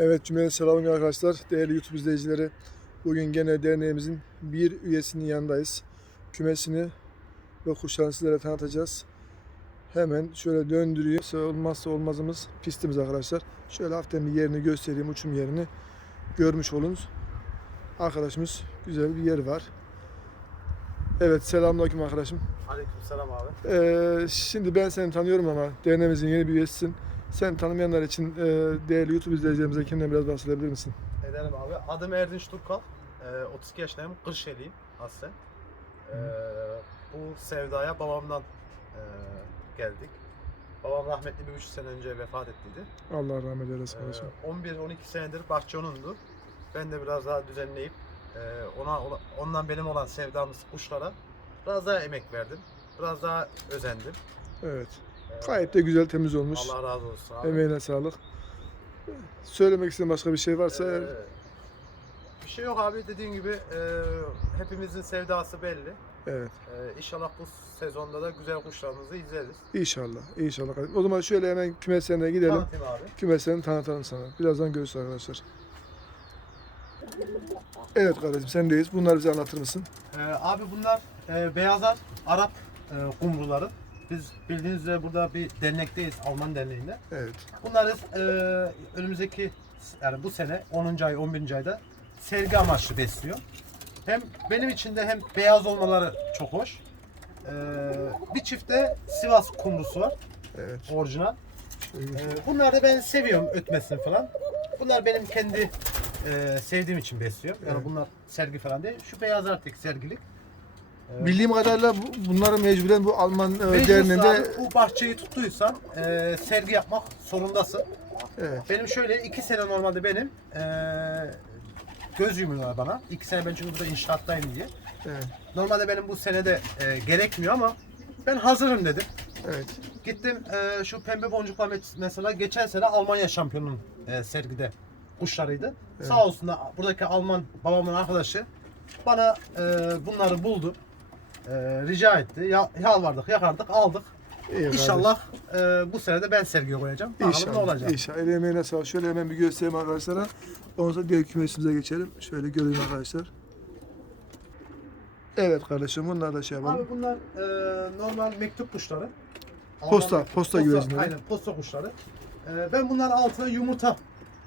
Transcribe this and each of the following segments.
Evet cümleye selamün arkadaşlar. Değerli YouTube izleyicileri. Bugün gene derneğimizin bir üyesinin yanındayız. Kümesini ve kuşlarını sizlere tanıtacağız. Hemen şöyle döndürüyor. Olmazsa olmazımız pistimiz arkadaşlar. Şöyle hafiften bir yerini göstereyim, uçum yerini. Görmüş olunuz. Arkadaşımız güzel bir yer var. Evet selamünaleyküm arkadaşım. Aleykümselam abi. Ee, şimdi ben seni tanıyorum ama derneğimizin yeni bir üyesisin. Sen tanımayanlar için e, değerli YouTube izleyicilerimize kendinden biraz bahsedebilir misin? Edelim abi. Adım Erdinç Turkal. Ee, 32 yaşındayım. Kırşehirliyim aslen. Ee, bu sevdaya babamdan e, geldik. Babam rahmetli bir 3 sene önce vefat ettiydi. Allah rahmet eylesin kardeşim. 11-12 senedir bahçe onundu. Ben de biraz daha düzenleyip e, ona- ondan benim olan sevdamız kuşlara biraz daha emek verdim. Biraz daha özendim. Evet. Ee, Gayet de güzel temiz olmuş. Allah razı olsun abi. Emeğine sağlık. Söylemek istediğin başka bir şey varsa Ee, bir şey yok abi dediğin gibi e, hepimizin sevdası belli. evet. E, inşallah bu sezonda da güzel kuşlarımızı izleriz. İnşallah. İnşallah. O zaman şöyle hemen kümeslerine gidelim. Tanıtayım abi. Kümeslerini tanıtalım sana. Birazdan görüşürüz arkadaşlar. Evet kardeşim sendeyiz. Bunları bize anlatır mısın? E, abi bunlar e, beyazlar Arap e, kumruları. Biz bildiğiniz üzere burada bir dernekteyiz Alman derneğinde. Evet. Bunları e, önümüzdeki yani bu sene 10. ay 11. ayda sergi amaçlı besliyor. Hem benim için de hem beyaz olmaları çok hoş. E, bir çifte Sivas kumrusu var Evet. orijinal. Ee, bunlar da ben seviyorum ötmesini falan. Bunlar benim kendi e, sevdiğim için besliyorum. Yani bunlar sergi falan değil. Şu beyazlar tek sergilik. Ee, Bildiğim kadarıyla bu- bunları mecburen bu Alman e, derneğinde bu bahçeyi tuttuysan e, sergi yapmak zorundasın. evet. Benim şöyle iki sene normalde benim e, göz yumuyorlar bana. İki sene ben çünkü burada inşaattayım diye. Evet. Normalde benim bu senede e, gerekmiyor ama ben hazırım dedim. Evet. Gittim e, şu pembe boncuklar mes- mesela geçen sene Almanya şampiyonun e, sergide kuşlarıydı. Evet. Sağ olsun da buradaki Alman babamın arkadaşı bana e, bunları buldu. E, rica etti. Ya, yalvardık, yakardık, aldık. İyi. İnşallah e, bu sene de ben sergiye koyacağım. Bakalım İnşallah. ne olacak. İnşallah. El emeğine sağlık. Şöyle hemen bir göstereyim arkadaşlara. Ondan sonra diğer kümesimize geçelim. Şöyle göreyim arkadaşlar. Evet kardeşim bunlar da şey yapalım. Abi bunlar e, normal mektup kuşları. Posta, Alman- posta güvercinleri. Aynen posta kuşları. E, ben bunların altına yumurta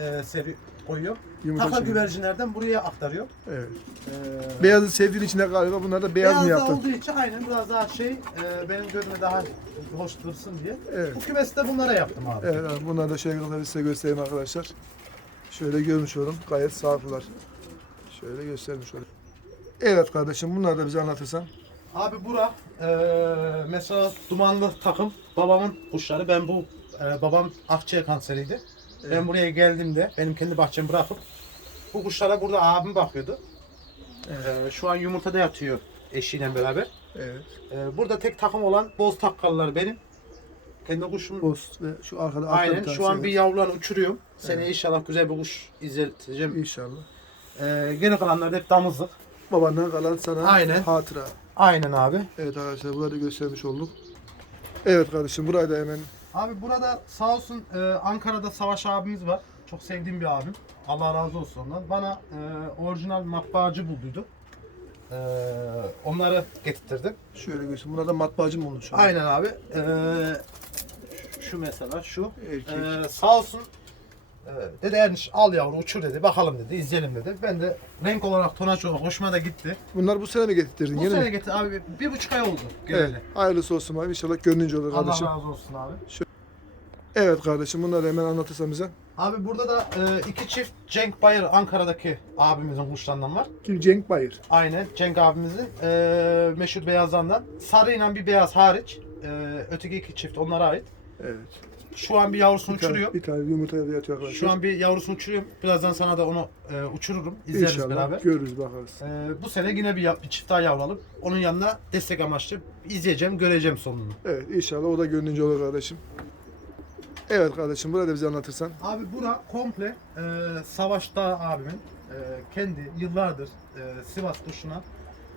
e, seri koyuyorum. Yumurta çekiyor. güvercinlerden buraya aktarıyor. Evet. E, Beyazı sevdiğin için de galiba bunlar da beyaz, mı da yaptın? olduğu için aynen biraz daha şey e, benim gözüme daha hoş dursun diye. Evet. Bu kümesi de bunlara yaptım abi. Evet abi bunları da şöyle kadar size göstereyim arkadaşlar. Şöyle görmüş olun. Gayet sağlıklılar. Şöyle göstermiş olayım. Evet kardeşim bunları da bize anlatırsan. Abi bura e, mesela dumanlı takım babamın kuşları. Ben bu e, babam akciğer kanseriydi. Ben buraya geldiğimde benim kendi bahçemi bırakıp bu kuşlara burada abim bakıyordu. E, şu an yumurtada yatıyor eşiyle beraber. Evet. E, burada tek takım olan boz takkalılar benim. Kendi kuşum Post ve şu arkada Aynen şu an bir yavrularını uçuruyorum. Seneye inşallah güzel bir kuş izleteceğim. İnşallah. Ee, geri kalanlar da hep damızlık. Babandan kalan sana Aynen. hatıra. Aynen abi. Evet arkadaşlar bunları da göstermiş olduk. Evet kardeşim burayı da hemen Abi burada sağ olsun e, Ankara'da Savaş abimiz var. Çok sevdiğim bir abim. Allah razı olsun ondan. Bana e, orijinal matbaacı bulduydu. E, onları getirtirdim. şöyle göstereyim. Bunlar da matbaacı mı olmuş? şu an? Aynen abi. E, şu mesela şu. Erkek. E, sağ olsun e, dedi Erniş al yavru uçur dedi. Bakalım dedi. izleyelim dedi. Ben de renk olarak tonaç olarak hoşuma da gitti. Bunlar bu sene mi getirdin? Bu Yeni sene mi? getir abi bir buçuk ay oldu Evet. geleli. Hayırlısı olsun abi. İnşallah gönlünce olur Allah kardeşim. razı olsun abi. Evet kardeşim bunları hemen anlatırsan bize. Abi burada da e, iki çift Cenk Bayır Ankara'daki abimizin kuşlarından var. Kim? Cenk Bayır. Aynen Cenk abimizin e, meşhur beyazlarından. Sarıyla bir beyaz hariç. E, öteki iki çift onlara ait. Evet. Şu an bir yavrusunu Bir tane, uçuruyor. bir tane yumurta yatıyor arkadaşlar. Şu an bir yavrusunu uçuruyorum. Birazdan sana da onu e, uçururum. İzleriz İnşallah beraber. görürüz bakarız. E, bu sene yine bir, bir çift daha yavru alıp onun yanına destek amaçlı izleyeceğim, göreceğim sonunu. Evet inşallah o da gönlünce olur kardeşim. Evet kardeşim burada da bize anlatırsan. Abi bura komple e, Savaşta abimin e, kendi yıllardır e, Sivas kuşuna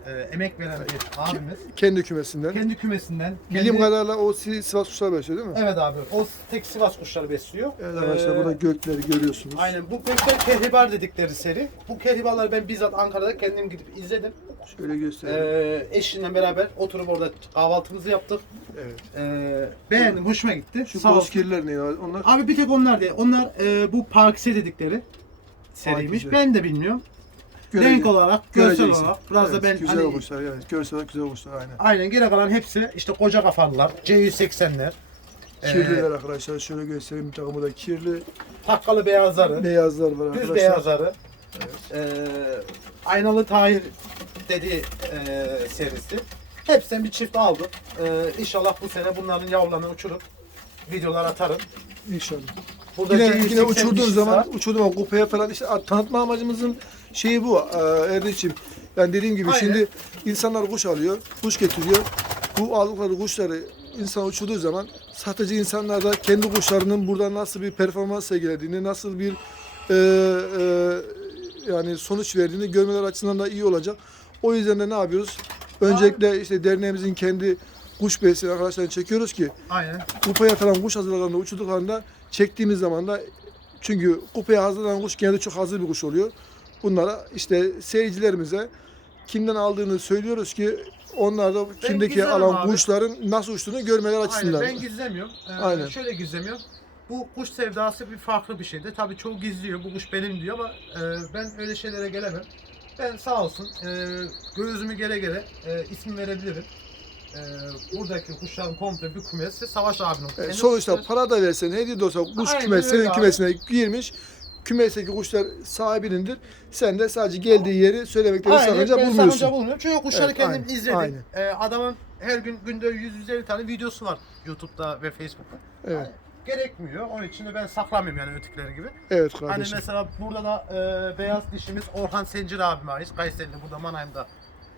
e, emek veren bir abimiz. Kendi kümesinden. Kendi kümesinden. Bildiğim kendi- kadarıyla o Si- Sivas kuşları besliyor değil mi? Evet abi. O tek Sivas kuşları besliyor. Evet arkadaşlar Ee, burada gökleri görüyorsunuz. Aynen. Bu gökler kehribar dedikleri seri. Bu kehribarları ben bizzat Ankara'da kendim gidip izledim. Şöyle göstereyim. Ee, eşimle beraber oturup orada kahvaltımızı yaptık. evet. Ee, beğendim, hoşuma gitti. Şu Sağ olsun. bozkirler ne ya? Onlar Abi bir tek onlar değil. Onlar e, bu Parkse dedikleri seriymiş. Pakize. Ben de bilmiyorum. Renk olarak, görsel göreceksin. olarak biraz Evet, da ben güzel hani, kuşlar evet. Görsel olarak güzel kuşlar aynen. aynen geri kalan hepsi işte koca kafalılar, C180'ler, e, Kirliler arkadaşlar şöyle göstereyim bir takımı da kirli. takkalı beyazları, Beyazlar var düz arkadaşlar. beyazları, e, aynalı Tahir dediği e, serisi. Hepsinden bir çift aldım. E, inşallah bu sene bunların yavrularını uçurup videolar atarım. İnşallah. Burada Yine, C180 yine uçurduğun zaman var. uçurduğun zaman kupaya falan işte tanıtma amacımızın şeyi bu e, Erdinç'im. Yani dediğim gibi Aynen. şimdi insanlar kuş alıyor, kuş getiriyor. Bu aldıkları kuşları insan uçurduğu zaman satıcı insanlar da kendi kuşlarının burada nasıl bir performans sergilediğini, nasıl bir e, e, yani sonuç verdiğini görmeler açısından da iyi olacak. O yüzden de ne yapıyoruz? Öncelikle işte derneğimizin kendi kuş besleyen arkadaşlarını çekiyoruz ki Aynen. kupaya falan kuş hazırlarında uçurduklarında çektiğimiz zaman da çünkü kupaya hazırlanan kuş genelde çok hazır bir kuş oluyor. Bunlara işte seyircilerimize kimden aldığını söylüyoruz ki onlar da kimdeki gizlemem alan abi. kuşların nasıl uçtuğunu görmeler açısından. Aynen ben gizlemiyorum. Ee, Aynen. Şöyle gizlemiyorum. Bu kuş sevdası bir farklı bir şeydi. Tabii çoğu gizliyor. Bu kuş benim diyor ama e, ben öyle şeylere gelemem. Ben sağ olsun e, gözümü gere gere e, isim verebilirim. E, buradaki kuşların komple bir kümesi Savaş abinin. E, sonuçta para da versen hediye de olsa kuş Aynen kümesi öyle senin abi. kümesine girmiş. Kümesteki kuşlar sahibinindir. Sen de sadece geldiği yeri söylemekte bir sakınca ben bulmuyorsun. sakınca bulmuyorum. Çünkü kuşları Evet, kendim aynen, izledim. aynen. E, adamın her gün günde 100-150 tane videosu var YouTube'da ve Facebook'ta. Evet. Gerekmiyor. Onun için de ben saklamıyorum yani ötekileri gibi. Evet Hani kardeşim. mesela burada da e, beyaz dişimiz Orhan Sencir abime ait. Kayserili burada Manayım'da.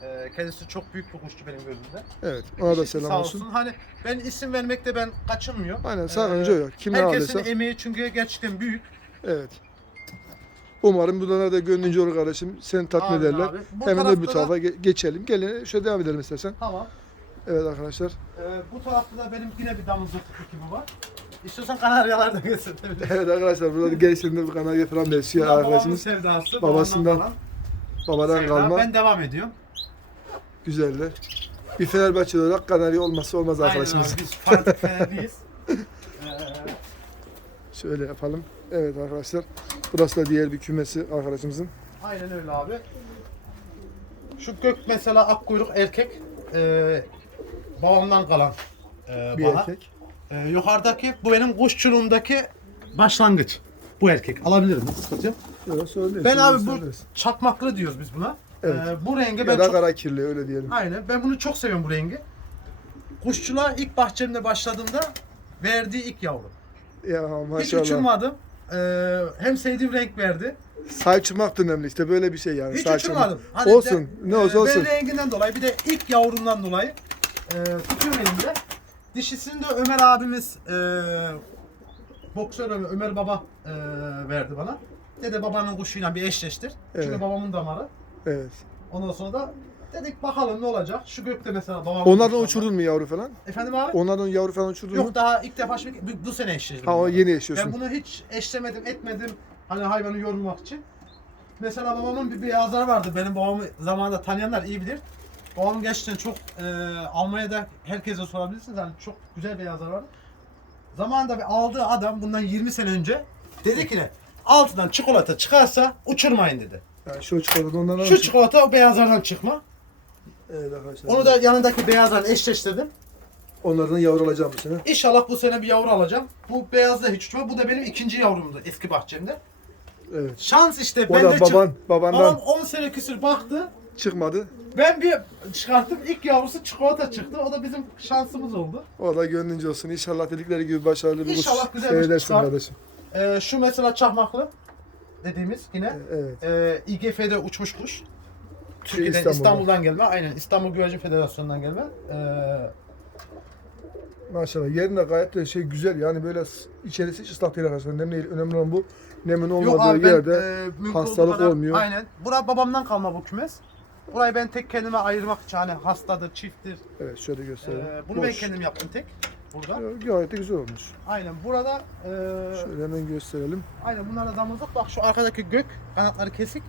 E, kendisi çok büyük bir kuşçu benim gözümde. Evet. Ona da selam sağ olsun. Hani ben isim vermekte ben kaçınmıyor. Aynen E, sakınca yok. Kimden Herkesin aldıysa. emeği çünkü gerçekten büyük. Evet. Umarım bunlara da gönlünce olur kardeşim. Seni tatmin Amin ederler. abi. Bu Hemen tarafta öbür da- tarafa ge- geçelim. Gelin şöyle devam edelim istersen. Tamam. Evet arkadaşlar. E, bu tarafta da benim yine bir damızlık ekibi var. İstiyorsan kanaryalar da. Evet arkadaşlar burada gençliğinde bir kanal da babamın arkadaşımız. sevdası. Babasından babamdan kalan Babadan sevda. kalma. Ben devam ediyorum. Güzeldi. Bir Fenerbahçeli olarak kanarya olmazsa olmaz Aynen arkadaşımız. abi biz fanatik fenerliyiz. E, Şöyle yapalım. Evet arkadaşlar. Burası da diğer bir kümesi arkadaşımızın. Aynen öyle abi. Şu gök mesela akkuyruk erkek e, babamdan kalan e, Bir bana. erkek. E, yukarıdaki bu benim kuşçuluğumdaki başlangıç. Bu erkek yok. Evet, söyle, Ben abi bu çakmaklı diyoruz biz buna. Evet. E, bu rengi ben Ya da çok kara kirli öyle diyelim. aynen ben bunu çok seviyorum bu rengi. Kuşçuluğa ilk bahçemde başladığımda verdiği ilk yavru. Ya Hiç maşallah. uçurmadım. E, hem sevdiğim renk verdi. Sahip çıkmak önemli işte böyle bir şey yani. Hiç sahip uçurmadım. Hani olsun. de- ne olsa e, olsun. Ben renginden dolayı bir de ilk yavrumdan dolayı e, tutuyorum elimde. Dişisini de Ömer abimiz e, boksör Ömer, Ömer Baba e, verdi bana. Dede babanın kuşuyla bir eşleştir. Çünkü Evet. babamın damarı. Evet. Ondan sonra da dedik bakalım ne olacak. Şu gökte mesela babamın Onlardan uçurdun mu yavru falan? Efendim abi? Onlardan yavru falan uçurdun mu? Yok daha ilk defa şimdi bu, bu sene eşleştim. Ha o yeni yaşıyorsun. Ben bunu hiç eşlemedim, etmedim. Hani hayvanı yormak için. Mesela babamın bir beyazları vardı. Benim babamı zamanında tanıyanlar iyi bilir. Babamın gerçekten çok e, Almanya'da herkese sorabilirsiniz. Hani çok güzel beyazlar vardı. Zamanında bir aldığı adam bundan 20 sene önce dedi ki ne? Altından çikolata çıkarsa uçurmayın dedi. Yani şu çikolata onlardan Şu çikolata o beyazlardan çıkma. Evet arkadaşlar. Onu da yanındaki beyazlarla eşleştirdim. Onlardan yavru alacağım bu sene. İnşallah bu sene bir yavru alacağım. Bu beyaz da hiç uçma. Bu da benim ikinci yavrumdu eski bahçemde. Evet. Şans işte. O ben da de çık- baban, babandan Babam 10 sene küsür baktı. Çıkmadı. Ben bir çıkarttım. İlk yavrusu çikolata çıktı. O da bizim şansımız oldu. O da gönlünce olsun. İnşallah dedikleri gibi başarılı bir İnşallah güzel bir seyredersin çıkar. kardeşim. Ee, şu mesela çakmaklı dediğimiz yine Evet. e, İGF'de uçmuş kuş. Türkiye'den İstanbul'da. İstanbul'dan gelme. Aynen İstanbul Güvercin Federasyonu'ndan gelme. Ee, Maşallah yerinde gayet de şey güzel yani böyle s- içerisi hiç ıslak değil arkadaşlar. Önemli, değil. önemli olan bu. Nemin olmadığı yerde e, mümkün olduğu hastalık kadar- olmuyor. Aynen. Bura babamdan kalma bu kümes. Burayı ben tek kendime ayırmak için hani hastadır, çifttir. Evet şöyle gösterelim. Ee, bunu ben Boş. kendim yaptım tek. Burada. Evet, Gayet de güzel olmuş. Aynen burada e, Şöyle hemen gösterelim. aynen bunlar da damızlık. Bak şu arkadaki gök kanatları kesik.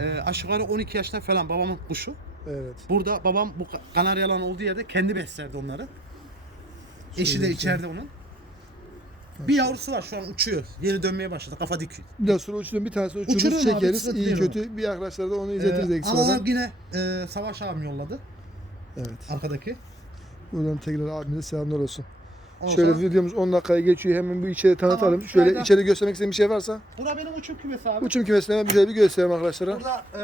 E, aşağı yukarı 12 yaşında falan babamın kuşu. Evet. Burada babam bu ka- kanaryalan olduğu yerde kendi beslerdi onları. Eşi de içeride onun. Bir yavrusu var şu an uçuyor. Yeni dönmeye başladı. Kafa dikiyor. Biraz sonra uçurun bir tanesi uçururuz Uçururum abi, çekeriz. sıkıntı İyi kötü bir arkadaşlar da onu izletiriz Ee, ekstradan. ama yine e, Savaş abim yolladı Evet. arkadaki. Buradan tekrar abimize selamlar olsun. Ondan Şöyle sonra- videomuz 10 dakikaya geçiyor. Hemen bir içeri tanıtalım. Tamam, Şöyle şöyle. içeri göstermek istediğim bir şey varsa. Bura benim uçum kümesi abi. Uçum kümesini hemen güzel bir gösterelim arkadaşlara. Burada e,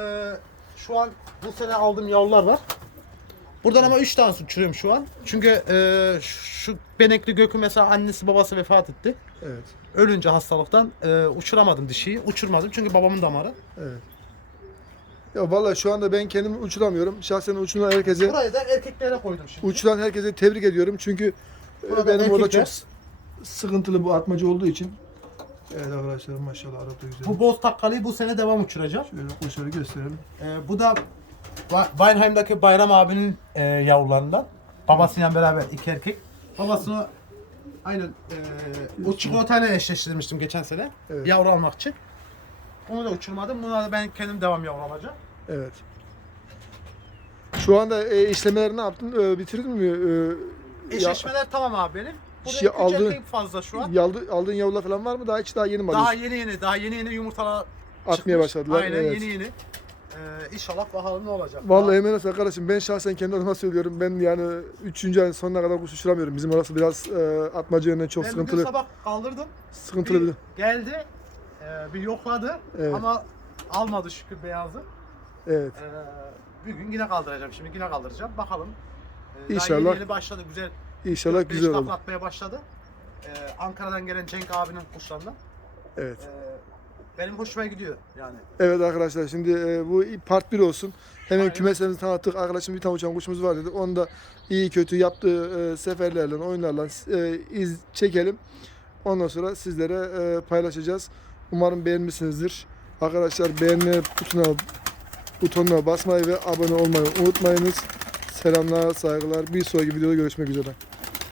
şu an bu sene aldığım yavrular var. Buradan ama 3 tane uçuruyorum şu an. Çünkü e, şu benekli gökü mesela annesi babası vefat etti. Evet. Ölünce hastalıktan e, uçuramadım dişiyi. Uçurmadım çünkü babamın damarı. Evet. Ya vallahi şu anda ben kendimi uçuramıyorum. Şahsen uçuran herkese Burayı da erkeklere koydum şimdi. uçuran herkese tebrik ediyorum. Çünkü e, Burada benim orada erkekler. çok sıkıntılı bu atmaca olduğu için. Evet arkadaşlar maşallah arada güzel. Bu boz takkalıyı bu sene devam uçuracağım. Şöyle kuşları gösterelim. E, bu da Weinheim'daki Bayram abinin e, yavrularından. Babasıyla beraber iki erkek. Babasını aynen e, o çikolatayla eşleştirmiştim geçen sene. Evet. Yavru almak için. Onu da uçurmadım. Buna da ben kendim devam yavru alacağım. Evet. Şu anda e, işlemleri ne yaptın? E, bitirdin mi? E, ya- Eşleşmeler tamam abi benim. Burada Şey iki aldı- erkek fazla şu an. Yaldı, aldığın yavrular falan var mı? Daha hiç daha yeni mi Daha alıyorsun? yeni yeni, daha yeni yeni yumurtalar Atmaya çıkmış. başladılar. Aynen evet. yeni yeni. Ee, inşallah bakalım ne olacak. Vallahi nasıl arkadaşım ben şahsen kendi adıma söylüyorum. Ben yani 3. ayın sonuna kadar kuş uçuramıyorum. Bizim orası biraz e, atmaca yönünden çok ben sıkıntılı. bugün sabah kaldırdım. Sıkıntılı bir. Bir geldi. e, bir yokladı. Evet. Ama almadı şükür beyazı. Evet. Ee, bir gün yine kaldıracağım. Şimdi yine kaldıracağım. Bakalım. Daha İnşallah. Yeni yeni başladı. Güzel. İnşallah güzel olur. atmaya başladı. Ee, Ankara'dan gelen Cenk abinin kuşlarından. Evet. Ee, benim hoşuma gidiyor yani. Evet arkadaşlar şimdi e, bu part 1 olsun. Hemen Aynen. kümeslerimizi tanıttık. Arkadaşım bir tane uçan kuşumuz var dedi. Onu da iyi kötü yaptığı e, seferlerle, oyunlarla e, iz çekelim. Ondan sonra sizlere e, paylaşacağız. Umarım beğenmişsinizdir. Arkadaşlar beğenme butonuna, butonuna basmayı ve abone olmayı unutmayınız. Selamlar, saygılar. Bir sonraki videoda görüşmek üzere.